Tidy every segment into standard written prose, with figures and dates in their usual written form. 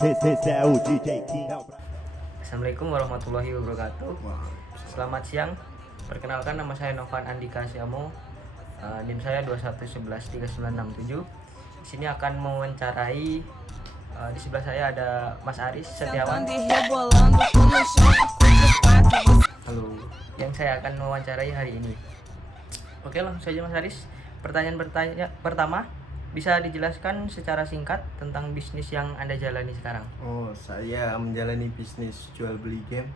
Assalamualaikum warahmatullahi wabarakatuh. Selamat siang. Perkenalkan, nama saya Novan Andika Siamo. NIM saya 21113967. Di sini akan mewawancarai, di sebelah saya ada Mas Aris Setiawan. Halo. Yang saya akan mewawancarai hari ini. Oke, langsung saja Mas Aris. Pertanyaan pertama, bisa dijelaskan secara singkat tentang bisnis yang Anda jalani sekarang? Oh, saya menjalani bisnis jual beli game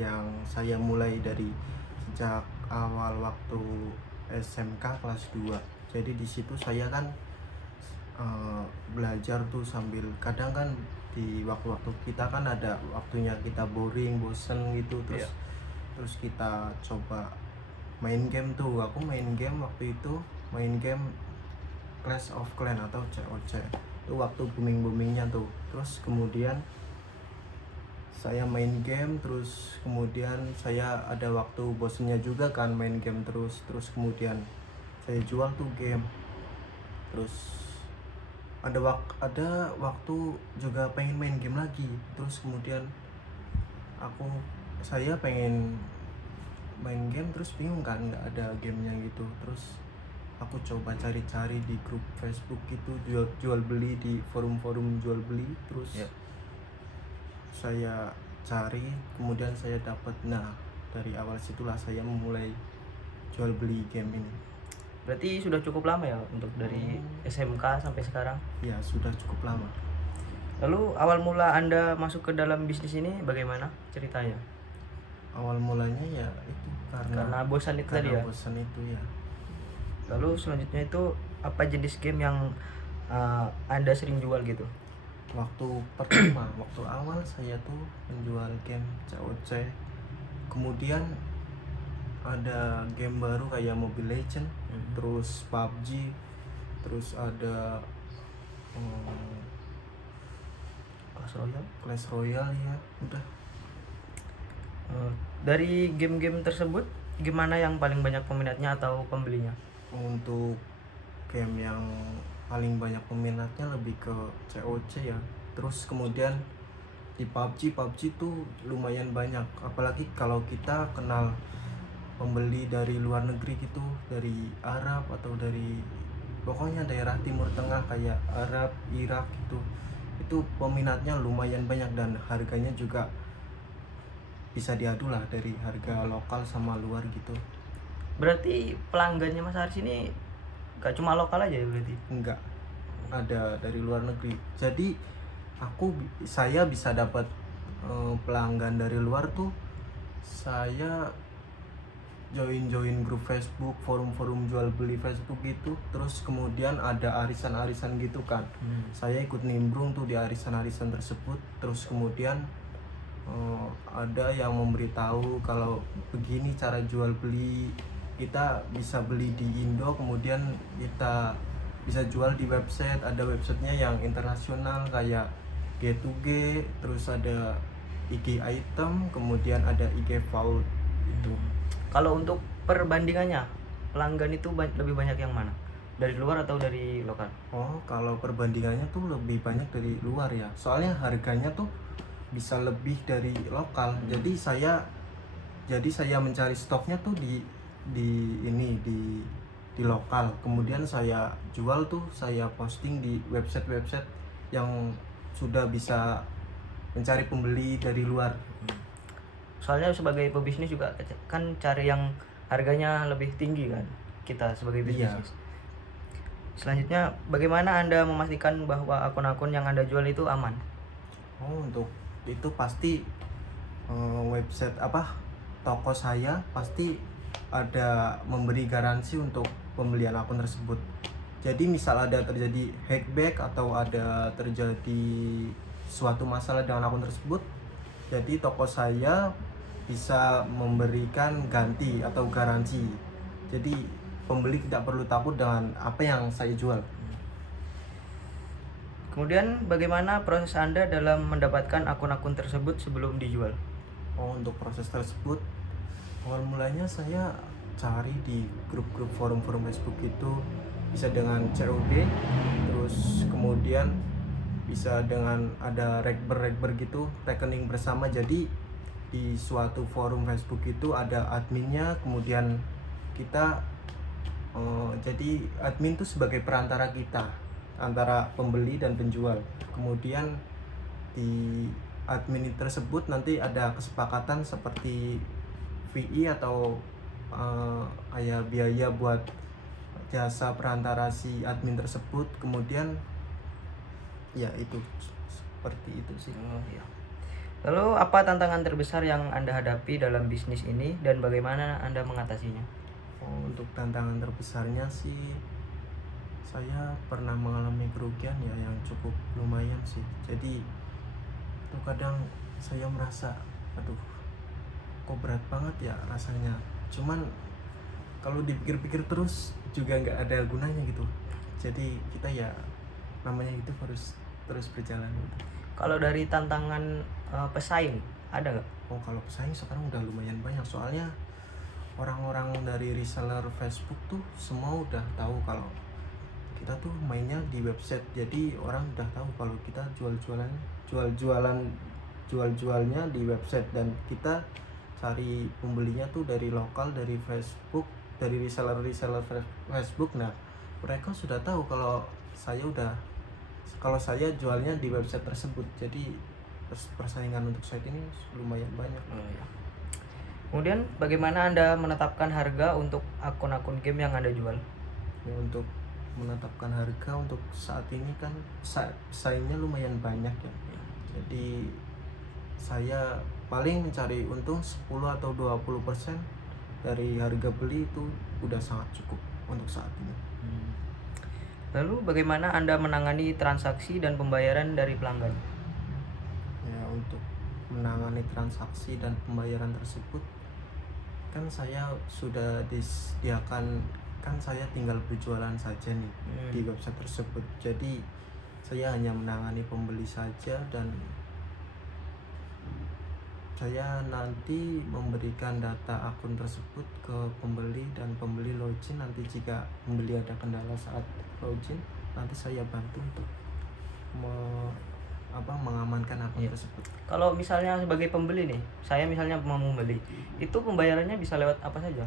yang saya mulai dari sejak awal waktu SMK kelas 2. Jadi di situ saya kan belajar tuh sambil, kadang kan di waktu-waktu kita kan ada waktunya kita boring, bosen gitu, terus kita coba main game tuh. Aku main game waktu itu, main game Clash of Clans atau COC. Itu waktu booming-boomingnya tuh. Terus kemudian saya main game, terus kemudian saya ada waktu bosennya juga kan main game terus kemudian saya jual tuh game. Terus ada waktu juga pengen main game lagi. Terus kemudian saya pengen main game, terus bingung kan nggak ada gamenya gitu. Terus aku coba cari-cari di grup Facebook itu, jual beli, di forum-forum jual beli. Terus saya cari, kemudian saya dapat. Nah, dari awal situlah saya memulai jual beli game ini. Berarti sudah cukup lama ya untuk dari SMK sampai sekarang? Ya, sudah cukup lama. Lalu awal mula Anda masuk ke dalam bisnis ini bagaimana ceritanya? Awal mulanya ya itu karena bosan itu tadi ya? Bosan itu ya. Lalu selanjutnya itu apa jenis game yang Anda sering jual gitu? Waktu pertama, waktu awal saya tuh menjual game COC. Kemudian ada game baru kayak Mobile Legend, terus PUBG, terus ada Clash Royale ya, udah. Dari game-game tersebut, gimana yang paling banyak peminatnya atau pembelinya? Untuk game yang paling banyak peminatnya lebih ke COC ya. Terus kemudian di PUBG tuh lumayan banyak, apalagi kalau kita kenal pembeli dari luar negeri gitu, dari Arab atau dari pokoknya daerah Timur Tengah kayak Arab, Irak gitu. Itu peminatnya lumayan banyak dan harganya juga bisa diadu lah dari harga lokal sama luar gitu. Berarti pelanggannya Mas Aris ini gak cuma lokal aja ya berarti? Enggak, ada dari luar negeri. Jadi saya bisa dapat pelanggan dari luar tuh. Saya join grup Facebook, forum jual beli Facebook gitu. Terus kemudian ada arisan gitu kan. Saya ikut nimbrung tuh di arisan tersebut. Terus kemudian ada yang memberitahu kalau begini cara jual beli. Kita bisa beli di Indo, kemudian kita bisa jual di website. Ada websitenya yang internasional kayak G2G, terus ada IG Item, kemudian ada IG Vault itu. Kalau untuk perbandingannya, pelanggan itu lebih banyak yang mana? Dari luar atau dari lokal? Oh, kalau perbandingannya tuh lebih banyak dari luar ya. Soalnya harganya tuh bisa lebih dari lokal. Jadi saya mencari stoknya tuh di lokal. Kemudian saya jual tuh, saya posting di website yang sudah bisa mencari pembeli dari luar. Soalnya sebagai pebisnis juga kan cari yang harganya lebih tinggi kan, kita sebagai bisnis. Iya. Selanjutnya, bagaimana Anda memastikan bahwa akun-akun yang Anda jual itu aman? Oh, untuk itu pasti website toko saya pasti ada memberi garansi untuk pembelian akun tersebut. Jadi misal ada terjadi hackback atau ada terjadi suatu masalah dengan akun tersebut, jadi toko saya bisa memberikan ganti atau garansi. Jadi pembeli tidak perlu takut dengan apa yang saya jual. Kemudian bagaimana proses Anda dalam mendapatkan akun-akun tersebut sebelum dijual? Oh, untuk proses tersebut awal mulanya saya cari di grup-grup forum Facebook itu, bisa dengan COD. Terus kemudian bisa dengan ada rekber gitu, rekening bersama. Jadi di suatu forum Facebook itu ada adminnya, kemudian kita jadi admin itu sebagai perantara kita antara pembeli dan penjual. Kemudian di admin tersebut nanti ada kesepakatan seperti fee atau kayak biaya buat jasa perantara si admin tersebut. Kemudian ya itu seperti itu sih. Oh, iya. Lalu apa tantangan terbesar yang Anda hadapi dalam bisnis ini dan bagaimana Anda mengatasinya? Untuk tantangan terbesarnya sih, saya pernah mengalami kerugian ya yang cukup lumayan sih. Jadi itu kadang saya merasa, aduh, kok berat banget ya rasanya. Cuman kalau dipikir-pikir terus juga nggak ada gunanya gitu. Jadi kita ya namanya itu harus terus berjalan gitu. Kalau dari tantangan pesaing ada nggak? Kalau pesaing sekarang udah lumayan banyak, soalnya orang-orang dari reseller Facebook tuh semua udah tahu kalau kita tuh mainnya di website. Jadi orang udah tahu kalau kita jual-jualnya di website, dan kita cari pembelinya tuh dari lokal, dari Facebook, dari reseller Facebook. Nah, mereka sudah tahu kalau saya jualnya di website tersebut. Jadi persaingan untuk site ini lumayan banyak. Oh, iya. Kemudian bagaimana Anda menetapkan harga untuk akun-akun game yang Anda jual? Ya, untuk menetapkan harga untuk saat ini kan saingnya lumayan banyak ya. Jadi saya paling mencari untung 10 atau 20% dari harga beli, itu udah sangat cukup untuk saat ini. Lalu bagaimana Anda menangani transaksi dan pembayaran dari pelanggan? Ya, untuk menangani transaksi dan pembayaran tersebut kan saya sudah disediakan, kan saya tinggal berjualan saja nih di website tersebut. Jadi saya hanya menangani pembeli saja, dan saya nanti memberikan data akun tersebut ke pembeli, dan pembeli login. Nanti jika pembeli ada kendala saat login, nanti saya bantu untuk mengamankan akun tersebut. Kalau misalnya sebagai pembeli nih, saya misalnya mau membeli, itu pembayarannya bisa lewat apa saja?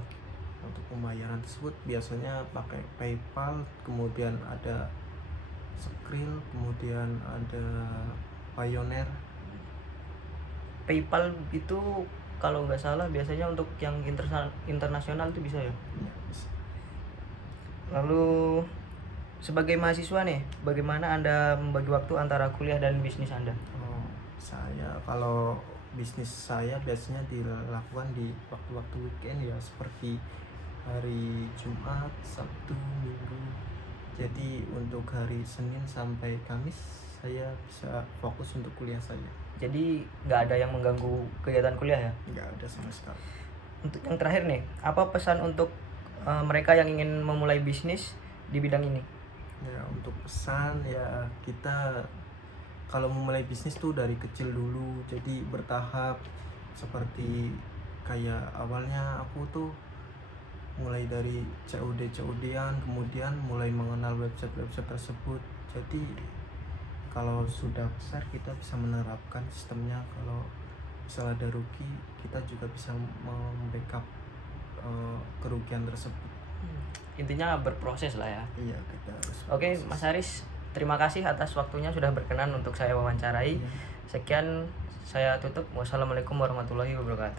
Untuk pembayaran tersebut biasanya pakai PayPal, kemudian ada Skrill, kemudian ada Payoneer. PayPal itu kalau nggak salah biasanya untuk yang internasional itu bisa ya? Ya, bisa. Lalu sebagai mahasiswa nih, bagaimana Anda membagi waktu antara kuliah dan bisnis Anda? Saya kalau bisnis saya biasanya dilakukan di waktu-waktu weekend ya, seperti hari Jumat, Sabtu, Minggu. Jadi untuk hari Senin sampai Kamis saya bisa fokus untuk kuliah saya. Jadi nggak ada yang mengganggu kegiatan kuliah ya? Nggak ada sama sekali. Untuk yang terakhir nih, apa pesan untuk mereka yang ingin memulai bisnis di bidang ini? Ya, untuk pesan ya, kita kalau memulai bisnis tuh dari kecil dulu, jadi bertahap. Seperti kayak awalnya aku tuh mulai dari COD-an, kemudian mulai mengenal website tersebut. Jadi kalau sudah besar kita bisa menerapkan sistemnya. Kalau misalnya ada rugi, kita juga bisa membackup kerugian tersebut. Intinya berproses lah ya. Iya, kita harus. Oke, Mas Haris, terima kasih atas waktunya sudah berkenan untuk saya wawancarai. Sekian, saya tutup. Wassalamualaikum warahmatullahi wabarakatuh.